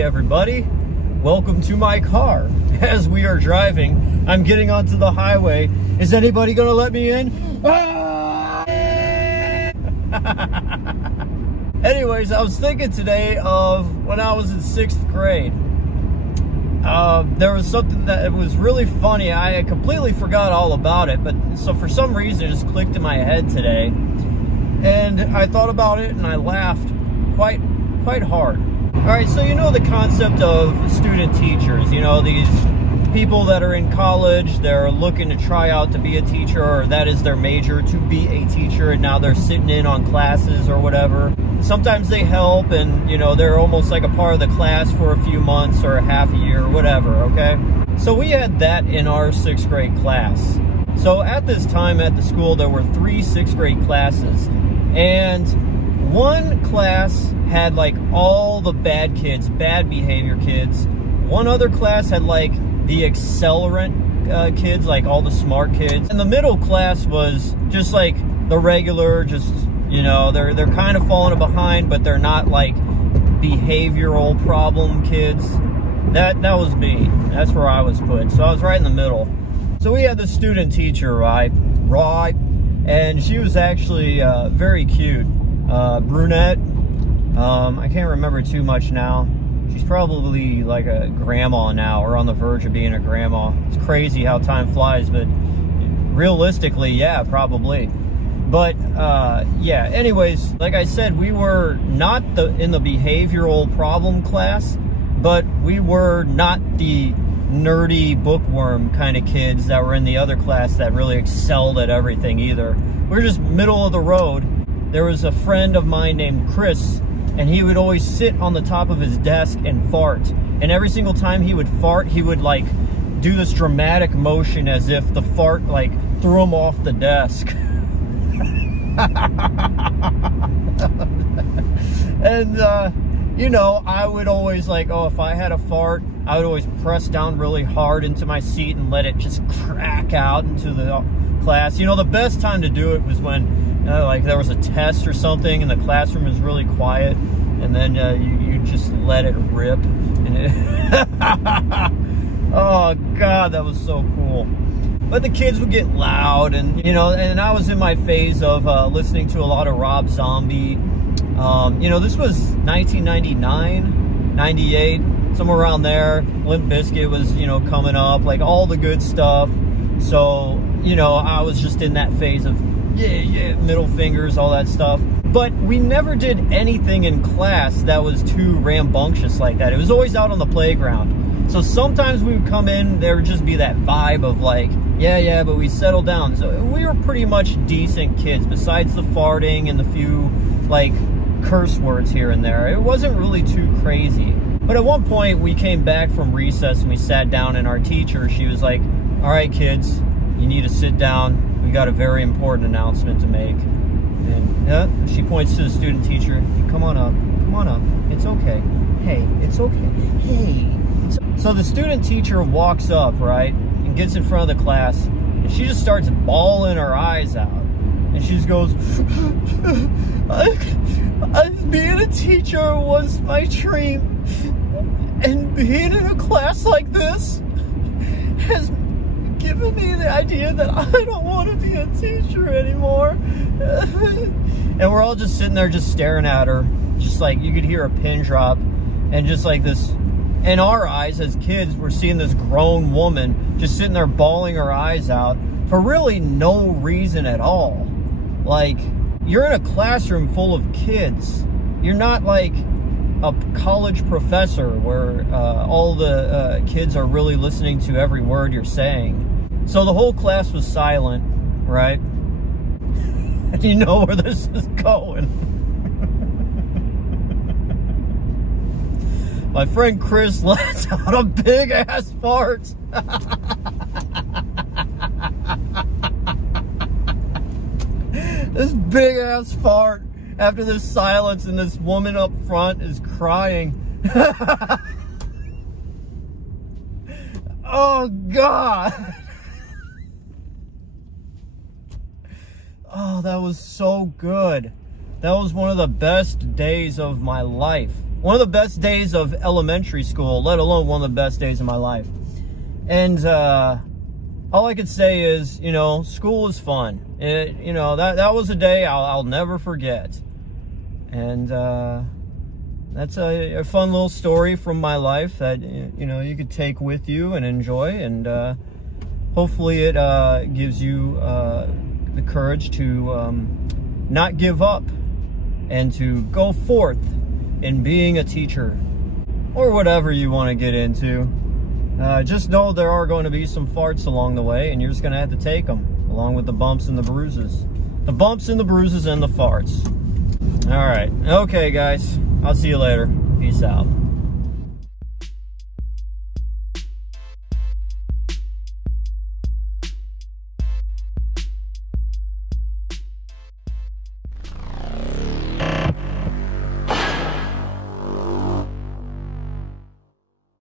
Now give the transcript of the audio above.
Hey everybody, welcome to my car. As we are driving, I'm getting onto the highway. Is anybody gonna let me in? Ah! Anyways, I was thinking today of when I was in 6th grade. There was something that was really funny. I had completely forgot all about it, but so for some reason it just clicked in my head today. And I thought about it and I laughed quite hard. All right, so you know the concept of student teachers, you know, these people that are in college, they're looking to try out to be a teacher, or that is their major, to be a teacher, and now they're sitting in on classes or whatever. Sometimes they help and, you know, they're almost like a part of the class for a few months or a half a year or whatever, okay? So we had that in our 6th grade class. So at this time at the school, there were 3 6th grade classes, and one class had like all the bad kids, bad behavior kids. One other class had like the accelerant kids, like all the smart kids. And the middle class was just like the regular, just, you know, they're kind of falling behind, but they're not like behavioral problem kids. That was me. That's where I was put. So I was right in the middle. So we had the student teacher, right? And she was actually very cute. Brunette. I can't remember too much now. She's probably like a grandma now, or on the verge of being a grandma. It's crazy how time flies, but realistically, yeah, probably. But yeah, anyways, like I said, we were not in the behavioral problem class, but we were not the nerdy bookworm kind of kids that were in the other class that really excelled at everything either. We were just middle of the road. There was a friend of mine named Chris, and he would always sit on the top of his desk and fart. And every single time he would fart, he would like do this dramatic motion as if the fart like threw him off the desk. And you know, I would always like, oh, if I had a fart, I would always press down really hard into my seat and let it just crack out into the class. You know, the best time to do it was when like there was a test or something and the classroom was really quiet, and then you just let it rip. And oh God, that was so cool. But the kids would get loud, and you know, and I was in my phase of listening to a lot of Rob Zombie. You know, this was 1999, 98, somewhere around there. Limp Bizkit was, you know, coming up, like all the good stuff. So, you know, I was just in that phase of yeah, middle fingers, all that stuff. But we never did anything in class that was too rambunctious like that. It was always out on the playground. So sometimes we would come in, there would just be that vibe of like, yeah, but we settled down. So we were pretty much decent kids, besides the farting and the few like curse words here and there. It wasn't really too crazy. But at one point we came back from recess and we sat down, and our teacher, she was like, all right, kids, you need to sit down. We got a very important announcement to make. And she points to the student teacher. Come on up. Come on up. It's okay. Hey, it's okay. Hey. So the student teacher walks up, right, and gets in front of the class, and she just starts bawling her eyes out. And she just goes, being a teacher was my dream. And being in a class like this has given me the idea that I don't want to be a teacher anymore. And we're all just sitting there just staring at her, just like you could hear a pin drop, and just like this, in our eyes as kids, we're seeing this grown woman just sitting there bawling her eyes out for really no reason at all. Like, you're in a classroom full of kids. You're not like a college professor where all the kids are really listening to every word you're saying. So the whole class was silent, right? And you know where this is going. My friend Chris lets out a big ass fart. This big ass fart after this silence, and this woman up front is crying. Oh God. Oh, that was so good. That was one of the best days of my life. one of the best days of elementary school, let alone one of the best days of my life. And all I could say is, you know, school is fun. You know, that was a day I'll never forget. And that's a fun little story from my life that, you know, you could take with you and enjoy. And hopefully it gives you the courage to not give up and to go forth in being a teacher or whatever you want to get into. Just know there are going to be some farts along the way, and you're just going to have to take them, along with the bumps and the bruises. The bumps and the bruises and the farts. All right. Okay, guys. I'll see you later. Peace out.